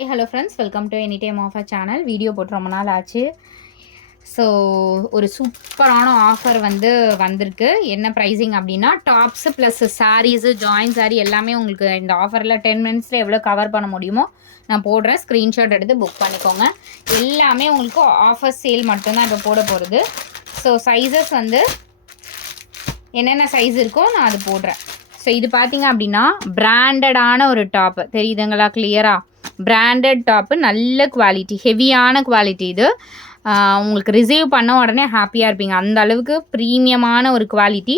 Hello friends, welcome to any time offer channel. Video போட்டு ரொம்ப நாள் ஆச்சு. ஸோ ஒரு சூப்பரான ஆஃபர் வந்திருக்கு. என்ன ப்ரைஸிங் அப்படின்னா, tops plus sarees, join sari எல்லாமே உங்களுக்கு இந்த ஆஃபரில் 10 மினிட்ஸில் எவ்வளோ கவர் பண்ண முடியுமோ நான் போடுறேன். ஸ்க்ரீன்ஷாட் எடுத்து புக் பண்ணிக்கோங்க. எல்லாமே உங்களுக்கு ஆஃபர் சேல் மட்டும்தான் இப்போ போட போகிறது. ஸோ சைஸஸ் என்னென்ன சைஸ் இருக்கோ நான் அது போடுறேன். ஸோ இது பார்த்தீங்க அப்படின்னா பிராண்டடான ஒரு டாப்பு தெரியுதுங்களா கிளியராக? பிராண்டட் டாப்பு, நல்ல குவாலிட்டி, ஹெவியான குவாலிட்டி. இது உங்களுக்கு ரிசீவ் பண்ண உடனே ஹாப்பியாக இருப்பீங்க. அந்த அளவுக்கு ப்ரீமியமான ஒரு குவாலிட்டி.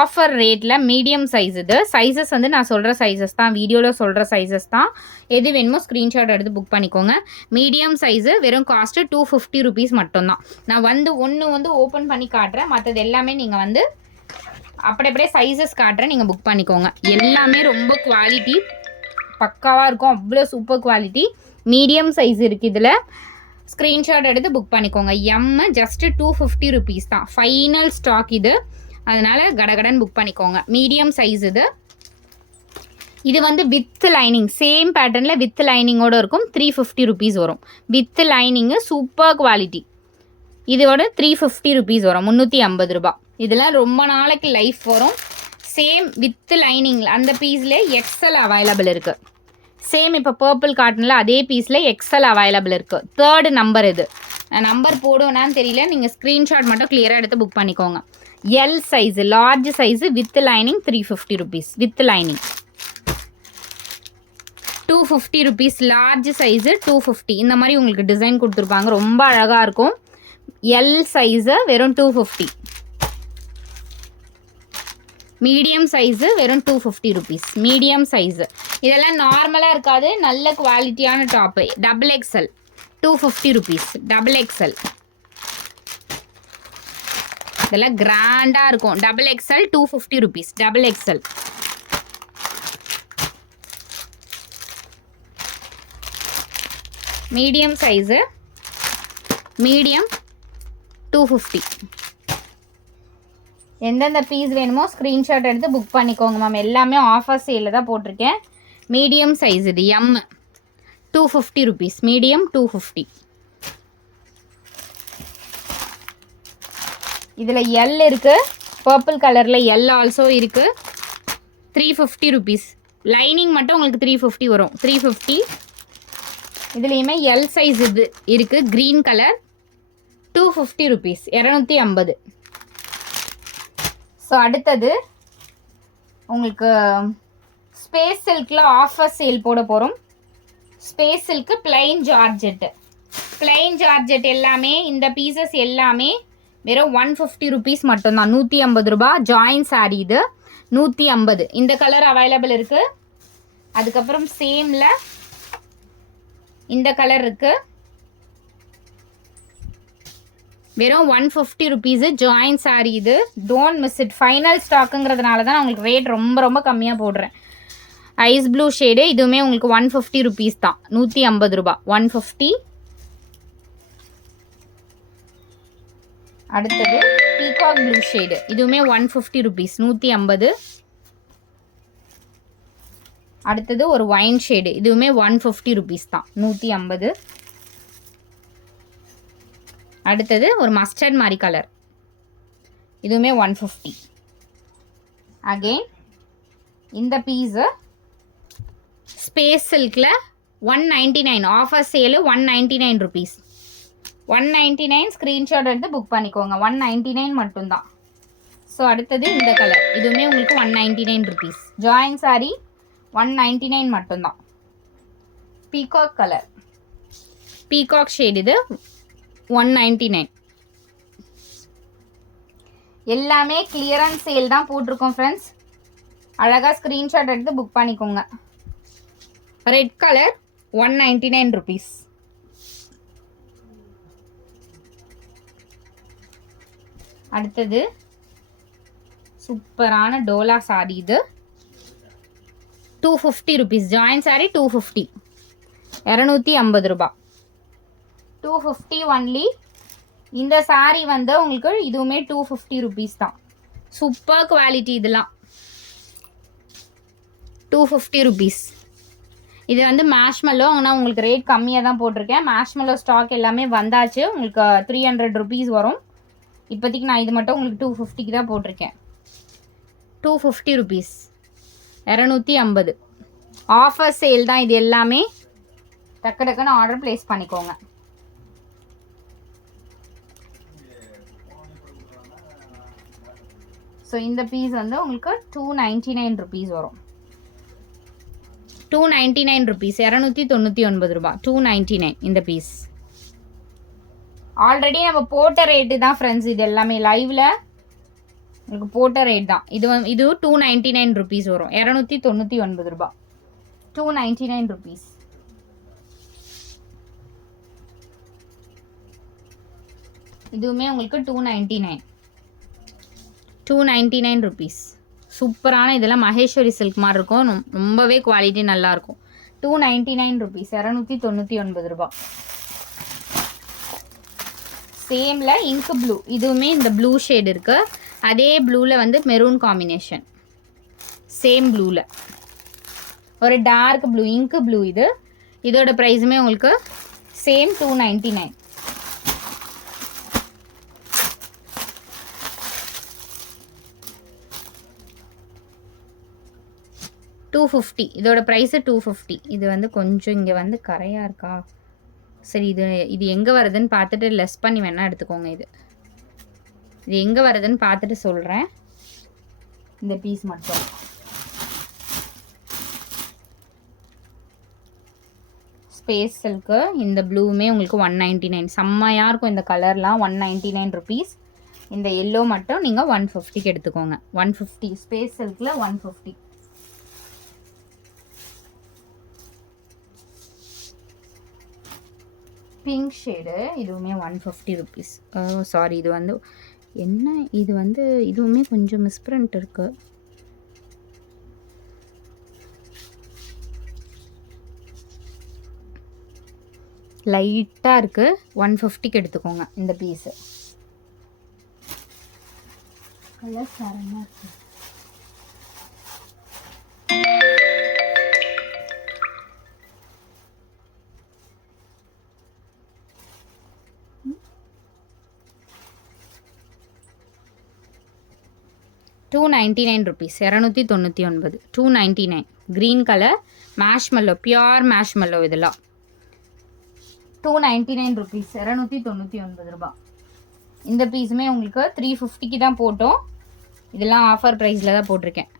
ஆஃபர் ரேட்டில் மீடியம் சைஸ். இது சைஸஸ் நான் சொல்கிற சைஸஸ் தான், வீடியோவில் சொல்கிற சைஸஸ் தான். எது வேணுமோ ஸ்க்ரீன்ஷாட் எடுத்து புக் பண்ணிக்கோங்க. மீடியம் சைஸு வெறும் காஸ்ட்டு 250 ருபீஸ் மட்டும்தான். நான் ஒன்று ஓப்பன் பண்ணி காட்டுறேன். மற்றது எல்லாமே நீங்கள் அப்படியே சைஸஸ் காட்டுறேன், நீங்கள் புக் பண்ணிக்கோங்க. எல்லாமே ரொம்ப குவாலிட்டி பக்காவாக இருக்கும். அவ்வளோ சூப்பர் குவாலிட்டி. மீடியம் சைஸ் இருக்குது இதில். ஸ்க்ரீன்ஷாட் எடுத்து புக் பண்ணிக்கோங்க. ஜஸ்ட்டு 250 ருபீஸ் தான். ஃபைனல் ஸ்டாக் இது, அதனால் கடகடன் புக் பண்ணிக்கோங்க. மீடியம் சைஸ் இது வித் லைனிங், சேம் பேட்டர்னில் வித் லைனிங்கோடு இருக்கும். 350 ருபீஸ் வரும். With lining super quality. இதோட 350 ருபீஸ் வரும். 350 ரூபா. இதெல்லாம் ரொம்ப நாளைக்கு லைஃப் வரும். சேம் வித் லைனிங் அந்த பீஸில் எக்ஸல் அவைலபிள் இருக்குது. சேம் இப்போ பர்பிள் காட்டனில் அதே பீஸில் எக்ஸல் அவைலபிள் இருக்குது. 3rd நம்பர் இது. நான் நம்பர் போடுவேனான்னு தெரியல, நீங்கள் ஸ்க்ரீன்ஷாட் மட்டும் கிளியராக எடுத்து புக் பண்ணிக்கோங்க. L size, large size with lining 350 rupees. With lining 250 rupees. Large size 250. இந்த மாதிரி உங்களுக்கு டிசைன் கொடுத்துருப்பாங்க, ரொம்ப அழகாக இருக்கும். எல் சைஸு வெறும் 250. மீடியம் சைஸு வெறும் 250 ருபீஸ். மீடியம் சைஸு இதெல்லாம் நார்மலாக இருக்காது, நல்ல குவாலிட்டியான top. Double XL 250 rupees. Double XL இதெல்லாம் கிராண்டாக இருக்கும். Double XL 250 rupees. Double XL. Medium size, medium 250. எந்தெந்த பீஸ் வேணுமோ ஸ்க்ரீன்ஷாட் எடுத்து புக் பண்ணிக்கோங்க மேம். எல்லாமே ஆஃபர் சேலில் தான் போட்டிருக்கேன். மீடியம் சைஸ் இது எம் 250 ருபீஸ். மீடியம் 250. இதில் எல் இருக்குது, பர்பிள் கலரில் எல் ஆல்சோ இருக்குது. 350 ருபீஸ். லைனிங் மட்டும் உங்களுக்கு 350 வரும். 350. இதுலேயுமே எல் சைஸ் இது இருக்குது, க்ரீன் கலர். 250 ருபீஸ். 250. ஸோ அடுத்தது உங்களுக்கு ஸ்பேஸ் சில்கில் ஆஃபர் சேல் போட போகிறோம். Space silk plain georgette. Plain georgette எல்லாமே, இந்த பீசஸ் எல்லாமே வெறும் 150 ருபீஸ் மட்டும்தான். 150 ரூபா. ஜாயின் சாரீ இது 150. இந்த கலர் அவைலபிள் இருக்குது. அதுக்கப்புறம் சேமில் இந்த கலர் இருக்குது, வெறும் 150 ருபீஸு. ஜாயின் சாரீ இது. Don't miss it. ஃபைனல் ஸ்டாக்குங்கிறதுனால தான் உங்களுக்கு ரேட் ரொம்ப ரொம்ப கம்மியாக போடுறேன். ஐஸ் ப்ளூ ஷேடு, இதுவுமே உங்களுக்கு 150 ருபீஸ் தான். 150 ரூபா. 150. அடுத்தது பீகாக் ப்ளூ ஷேடு, இதுவுமே 150 ருபீஸ். 150. அடுத்தது ஒரு ஒயின் ஷேடு, இதுவுமே 150 ருபீஸ் தான். 150. அடுத்தது ஒரு மஸ்டர்ட் மாதிரி கலர், இதுவுமே 150. அகெயின் இந்த பீஸு ஸ்பேஸ் சில்கில் 199. Offer sale 199 rupees. 199. ஸ்க்ரீன்ஷாட் எடுத்து புக் பண்ணிக்கோங்க. 199 மட்டும்தான். ஸோ அடுத்தது இந்த கலர், இதுவுமே உங்களுக்கு 199 ருபீஸ். ஜாயின் சாரீ 199 மட்டும்தான். பீகாக் கலர், பீகாக் ஷேட் இது 199. எல்லாமே கிளியரன்ஸ் சேல் தான் போட்டிருக்கோம் ஃப்ரெண்ட்ஸ். அழகாக ஸ்க்ரீன்ஷாட் எடுத்து புக் பண்ணிக்கோங்க. Red colour 199 rupees. அடுத்தது சூப்பரான டோலா சாரி, இது 250 ருபீஸ். Join sorry 250. 250 ரூபா. 250 ஒன்லி. இந்த சாரீ உங்களுக்கு இதுவுமே 250 ருபீஸ் தான். Super quality. இதெல்லாம் 250 ருபீஸ். இது வந்து மேஷ்மெல்லோ, ஆனால் உங்களுக்கு ரேட் கம்மியாக தான் போட்டிருக்கேன். மேஷ்மெல்லோ ஸ்டாக் எல்லாமே வந்தாச்சு. உங்களுக்கு 300 ருபீஸ் வரும். இப்போதைக்கு நான் இது மட்டும் உங்களுக்கு 250க்கு தான் போட்டிருக்கேன். 250 ருபீஸ், 250. ஆஃபர் சேல் தான் இது எல்லாமே. டக்கு டக்குன்னு ஆர்டர் ப்ளேஸ் பண்ணிக்கோங்க. ஸோ இந்த பீஸ் வந்து உங்களுக்கு 299 ருபீஸ் வரும். 299 ருபீஸ், 299 ரூபா, 299 இந்த பீஸ். ஆல்ரெடி நம்ம போட்ட ரேட்டு தான் ஃப்ரெண்ட்ஸ். இது எல்லாமே லைவ்ல உங்களுக்கு போட்ட ரேட் தான். இது 299 ருபீஸ் வரும். 299 ரூபா, 299 ருபீஸ். இதுவுமே உங்களுக்கு 299 ருபீஸ். சூப்பரான இதெல்லாம் மகேஸ்வரி சில்க் மாதிரி இருக்கும். ரொம்பவே குவாலிட்டி நல்லாயிருக்கும். 299 ருபீஸ், 299 ரூபா. சேமில் இங்க் ப்ளூ, இதுவுமே இந்த ப்ளூ ஷேட் இருக்குது. அதே ப்ளூவில் வந்து மெரூன் காம்பினேஷன். சேம் ப்ளூவில் ஒரு டார்க் ப்ளூ, இங்க் ப்ளூ. இதோட ப்ரைஸுமே உங்களுக்கு சேம் 299. $250. இதோட ப்ரைஸு 250. இது வந்து கொஞ்சம் இங்கே வந்து கரையாக இருக்கா? சரி, இது எங்கே வருதுன்னு பார்த்துட்டு லெஸ் பண்ணி வேணால் எடுத்துக்கோங்க. இது எங்கே வருதுன்னு பார்த்துட்டு சொல்கிறேன். இந்த பீஸ் மட்டும் ஸ்பேஸ் சில்க்கு. இந்த ப்ளூவுமே உங்களுக்கு 199. செம்மையாக இருக்கும் இந்த கலர்லாம். 199 ருபீஸ். இந்த எல்லோ மட்டும் நீங்கள் 150க்கு எடுத்துக்கோங்க. 150 ஸ்பேஸ் சில்கில் 150. பிங்க் ஷேடு, இதுவுமே 150 ருபீஸ். சாரி, இது வந்து என்ன, இது வந்து இதுவுமே கொஞ்சம் மிஸ்பிரிண்ட் இருக்குது. லைட்டாக இருக்குது. 150க்கு எடுத்துக்கோங்க இந்த பீஸு. கலர் சாரமாக இருக்குது. $299 rupees, 299. 299 green colour marshmallow, pure marshmallow. இதெல்லாம் 299 ருபீஸ், 299 ரூபா. இந்த பீஸுமே உங்களுக்கு 350க்கு தான் போட்டோம். இதெல்லாம் ஆஃபர் ப்ரைஸில் தான் போட்டிருக்கேன்.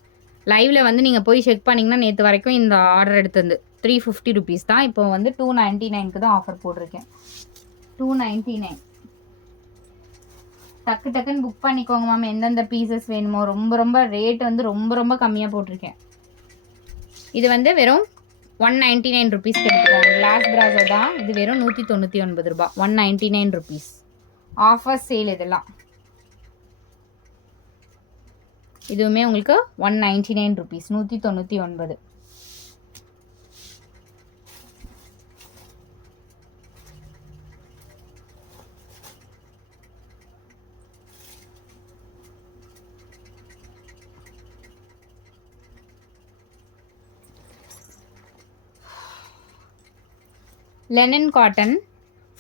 லைவில் வந்து நீங்கள் போய் செக் பண்ணிங்கன்னா நேற்று வரைக்கும் இந்த ஆர்டர் எடுத்தது 350 ருபீஸ் தான். இப்போ வந்து 299க்கு தான் ஆஃபர் போட்டிருக்கேன். 299. டக்கு டக்குன்னு புக் பண்ணிக்கோங்க மேம். எந்தெந்த பீசஸ் வேணுமோ. ரொம்ப ரேட் வந்து ரொம்ப கம்மியாக போட்டிருக்கேன். இது வந்து வெறும் 199 ருபீஸ் எடுத்துக்கோங்க. கிளாஸ் பிராசோ தான். இது வெறும் 199 ரூபா, 199 ருபீஸ். ஆஃபர் சேல் இதெல்லாம். இதுவுமே உங்களுக்கு 199 rupees, 199. Linen cotton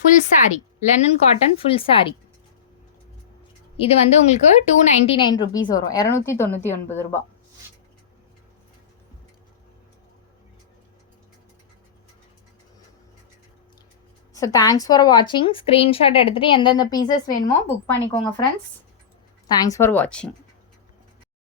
full sorry, linen cotton full sorry. இது வந்து உங்களுக்கு 299 ருபீஸ் வரும், 299 ரூபா. ஸோ தேங்க்ஸ் ஃபார் வாட்சிங். ஸ்க்ரீன்ஷாட் எடுத்துகிட்டு எந்தெந்த பீசஸ் வேணுமோ புக் பண்ணிக்கோங்க ஃப்ரெண்ட்ஸ். தேங்க்ஸ் ஃபார் வாட்சிங்.